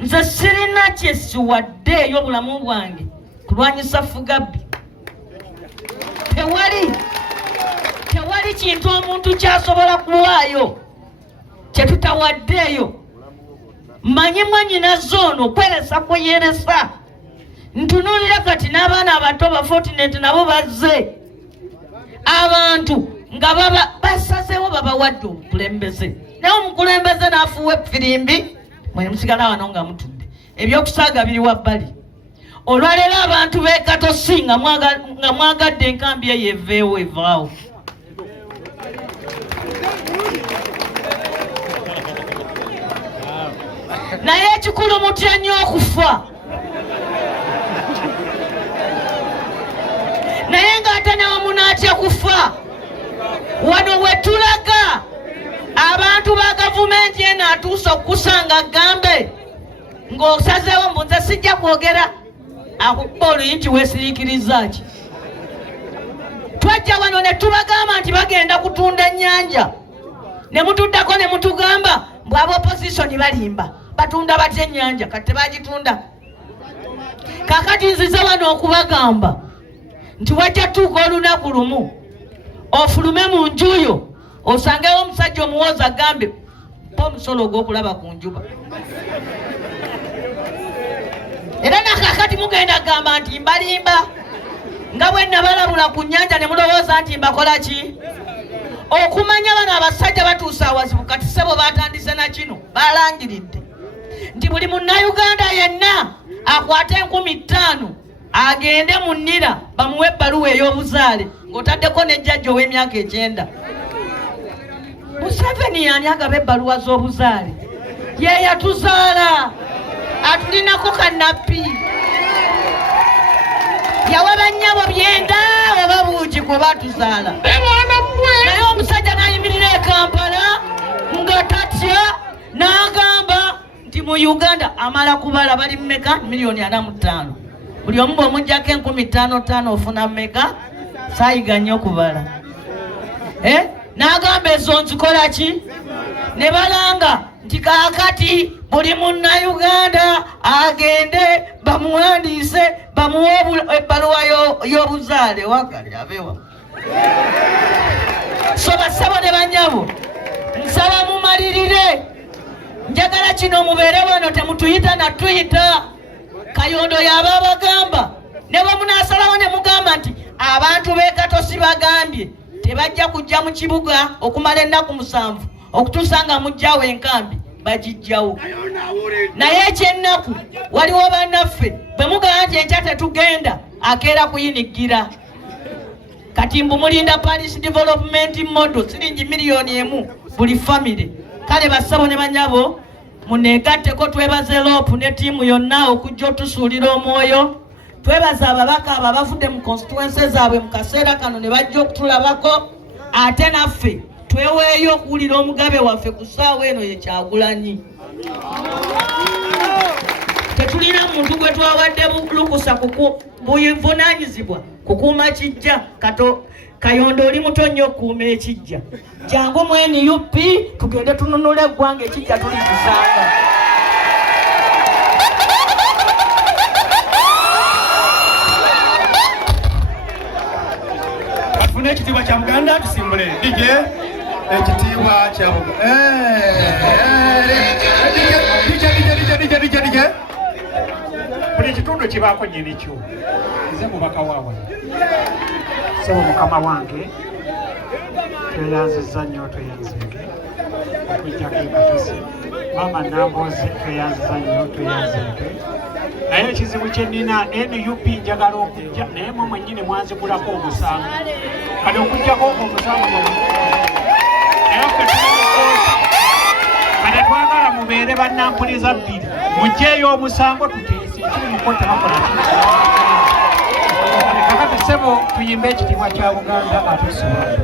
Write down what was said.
nze sirina kyesiwadde ey'obulamu bwange kulwanyisa Fugabbi. Tewali kintu omuntu kyasobola kuwaayo kyetutawaddeeyo. Mmanyi mwanyina zoono kweresa kweyeresa. Ntunuulira kati n'abaana abato ba Fortinet nabo bazze. Abantu nga basazeewo babawadde obukulembeze. Naye omukulembeze n'afuuwa effirimbi mwe musigala wano nga mutudde. Ebyokusaaga biri wabbali. Olwaleero abantu b'e Katosi nga mwagadde enkambi eyo eveewo evaawo. Naye ekikulu mutya nnyo okufa. Naye ng'ate nawe munaatya kufa. Wano we tulaga abantu ba gavumenti eno atuusa okukusanga gambe ng'osazeewo mbu nze sijja kwogera akukuba oluyinti weesiriikiriza ki. Twajja wano ne tubagamba nti bagenda kutunda ennyanja ne mutuddako ne mutugamba mbu ab'opposition balimba. Batunda batya ennyanja kati tebagitunda. Kaakati nzize wano okubagamba nti wajja tuuka olunaku lumu ofulume mu njuyo osangewo omusajja omuwooza agambe mpa omusolo ogw'okulaba ku njuba. Era nakaakati mugenda gamba nti mbalimba nga bwe nabalabula ku nnyanja ne mulowooza nti mbakola ki. Okumanya bano abasajja batuusa awazibu kati sebo batandise na kino balangiridde nti buli munnayuganda yenna akwate 50,000 agende mu nnira bamuwe ebbaluwa ey'obuzaale ng'otaddeko ne jjajja ow'emyaka 9. Museveni yani agaba ebbaluwa z'obuzaale? Ye yatuzaala atulinako kannappi. Yawa bannyabo byenda oba buugi kwe batuzaala. Naye omusajja n'ayimirira e Kampala nga tatya n'agamba nti mu Uganda amala kubala bali mmeka 45,000,000. Buli omu bw'omuggyako 50,000 ofuna mmeka? Saayiga nnyo okubala. N'agamba ezo nzikola ki? Ne balanga nti kaakati buli munnayuganda agende bamuwandiise bamuwe ebbaluwa y'obuzaale wagali abeewa. So bassabo ne bannyabo nsaba mumalirire. Njagala kino mubeere wano temutuyita na tuyita. Kayondo yaba abagamba ne bwe munaasalawo ne mugamba nti abantu b'e Katosi bagambye tebajja kujja mu kibuga okumala ennaku 7 okutuusa nga mujjawo enkambi bagijjawo. Naye ekyennaku waliwo bannaffe bwe mugamba nti enkya tetugenda akeera kuyiniggira. Kati mbu mulinda Paris Development Model siringi $1,000,000 buli famire. Kale bassabo ne bannyabo muneegatteko twebaze loopu ne ttiimu yonna okujja otusuulira omwoyo. Twebaza ababaka abo abavudde mu constituency zaabwe mu kaseera kano ne bajja okutulabako. Ate naffe tweweeyo okuwulira omugabe waffe ku ssaawa eno ye Kyagulanyi. Tetulina muntu gwe twawadde lukusa buvunaanyizibwa kukuuma kijja. Kayondo oli muto nnyo okukuuma ekijja. Jangu mu NUP tugende tununule eggwanga ekijja tulikisanga. Tufune ekitiibwa kya Buganda tusimbule. DJ ekitiibwa kya DJ buli kitundu kibaako nnyini kyo. Nze mubaka waawe sebo mukama wange tweyanziza nnyo tweyanzenge okujjako e Katosi. Maama Namboze tweyanziza nnyo tweyanzenge. Naye ekizibu kye nnina NUP njagala okujja naye mwe mwennyini mwanzigulako omusango. Kale okujjako omusango naye ffe kale twagala mubeere bannampuliza 2 mugjeeyo omusango tuteese ekiri muko tebakola kakati sebo tuyimbe ekitiibwa kya Buganda atusuula.